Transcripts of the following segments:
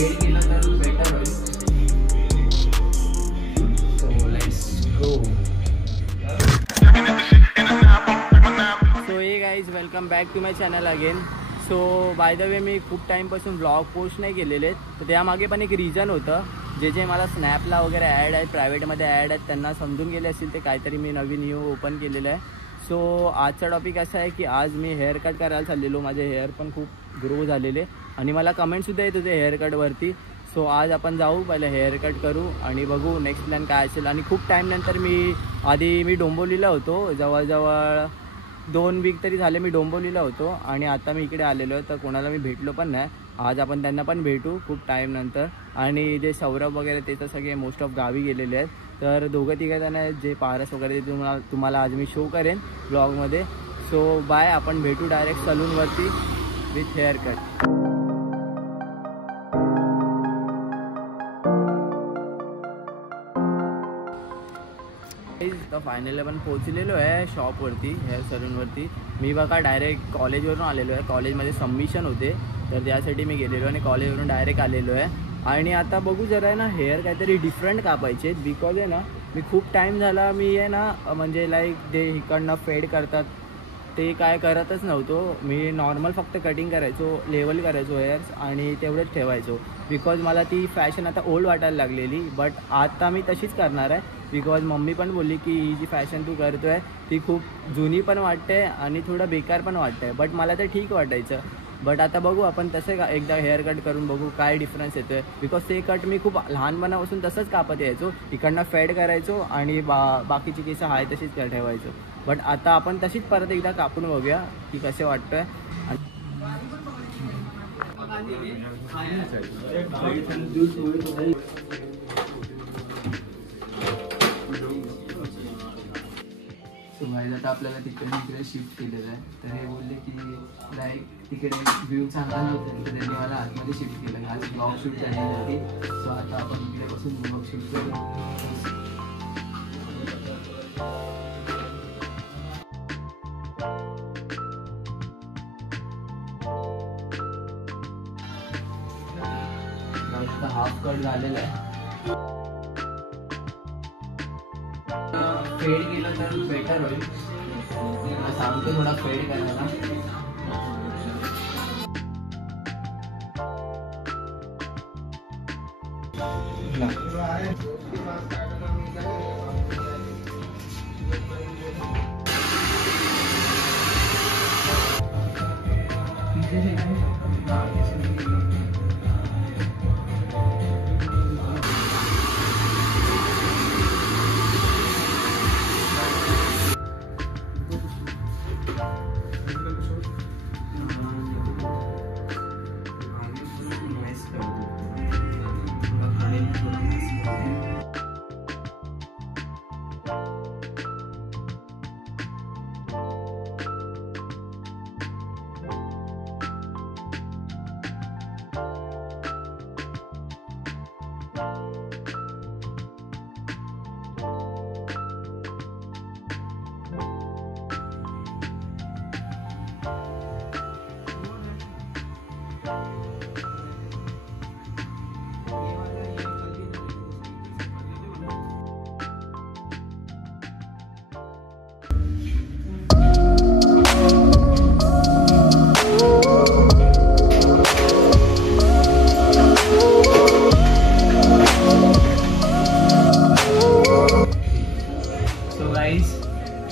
फेड केलं तर बेटर होईल. So let's go. So hey guys, welcome back to my channel again. So by the way, मी खूप टाईमपासून ब्लॉग पोस्ट नाही केलेले, तर त्यामागे पण एक रिझन होतं. जे मला स्नॅपला वगैरे ॲड आहेत, प्रायव्हेटमध्ये ॲड आहेत, त्यांना समजून गेले असतील ते काहीतरी मी नवीन न्यू ओपन केलेलं आहे. सो आजचा टॉपिक असा आहे की आज मी हेअर कट करायला चाललेलो. माझे हेअर पण खूप ग्रो झालेले आणि मला कमेंटसुद्धा येत होते हेअर कटवरती. सो आज आपण जाऊ, पहिले हेअर कट करू आणि बघू नेक्स्ट प्लॅन काय असेल. आणि खूप टाईमनंतर मी डोंबिवलीला होतो, जवळजवळ 2 वीक तरी झाले मी डोंबिवलीला होतो आणि आता मी इकडे आलेलो आहे, तर कोणाला मी भेटलो पण नाही. आज आपण त्यांना पण भेटू खूप टाईमनंतर. आणि जे सौरभ वगैरे ते तर सगळे मोस्ट ऑफ गावी गेलेले आहेत, तर दोघं-तिघं जण आहेत जे पारस वगैरे ते तुम्हाला आज मी शो करेन ब्लॉगमध्ये. सो बाय, आपण भेटू डायरेक्ट सलूनवरती विथ हेअर कट. तर फायनली आपण पोहोचलेलो आहे शॉपवरती, हेअर सलूनवरती. मी बघा डायरेक्ट कॉलेजवरून आलेलो आहे. कॉलेजमध्ये सबमिशन होते, तर त्यासाठी मी गेलेलो आणि कॉलेजवरून डायरेक्ट आलेलो आहे. आणि आता बघू जरा आहे ना, हेअर काहीतरी डिफरंट कापायचे. बिकॉज आहे ना, मी खूप टाईम झाला मी आहे ना, म्हणजे लाईक ते इकडनं फेड करतात ते काय करतच नव्हतो. मी नॉर्मल फक्त कटिंग करायचो, लेवल करायचो हेअर्स आणि तेवढंच ठेवायचो. बिकॉज मला ती फॅशन आता ओल्ड वाटायला लागलेली. बट आता मी तशीच करणार आहे. बिकॉज मम्मी पण बोलली की ही जी फॅशन तू करतो आहे ती खूप जुनी पण वाटते आणि थोडं बेकार पण वाटतं आहे. बट मला तर ठीक वाटायचं. बट आता बघू आपण तसं एकदा हेअर कट करून बघू काय डिफरन्स येतो आहे. बिकॉज ते कट मी खूप लहानपणापासून तसंच कापत यायचो, इकडनं फेड करायचो आणि बाकीची केस आहे तशीच ठेवायचो. बट आता आपण तशीच परत एकदा कापून बघूया की कसे वाटतं आहे. आता आपल्याला तिकडे शिफ्ट केलेलं आहे, तर हे बोलले की लाईक तिकडे व्ह्यू चांगला होता, तर त्यांनी मला आतमध्ये शिफ्ट केलं. आज ब्लॉग शूट झालेली होती. सो आता आपण इकडे बसून ब्लॉग शूट करू. हाफ कट झालेला आहे. फेड केलं तर बेटर होईल. सांगतो थोडा फेड करायला.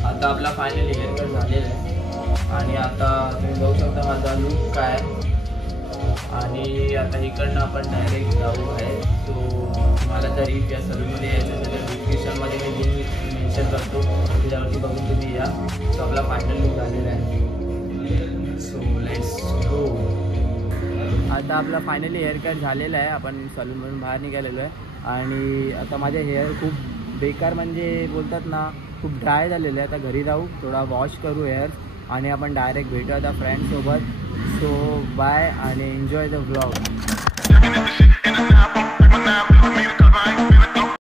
आता आपला फायनल हेअर कट झालेला आहे आणि आता तुम्ही बघू शकता माझा लुक काय. आणि आता इकडनं आपण डायरेक्ट जाऊ आहे. सो तुम्हाला जर या सलूनमध्ये यायचं असेल तर डिस्क्रिप्शनमध्ये मी लिंक मेन्शन करतो, त्याच्यावरती बघून तुम्ही या. सो आपला फायनल लुक झालेला आहे. सो लेट्स गो. आता आपला फायनली हेअर कट झालेला आहे. आपण सलूनमधून बाहेर निघालेलो आहे आणि आता माझे हेअर खूप बेकार म्हणजे बोलतात ना, खूप ड्राय झालेलं आहे. आता घरी जाऊ, थोडा वॉश करू हेअर आणि आपण डायरेक्ट भेटू आता फ्रेंड्ससोबत. सो बाय आणि एन्जॉय द व्लॉग.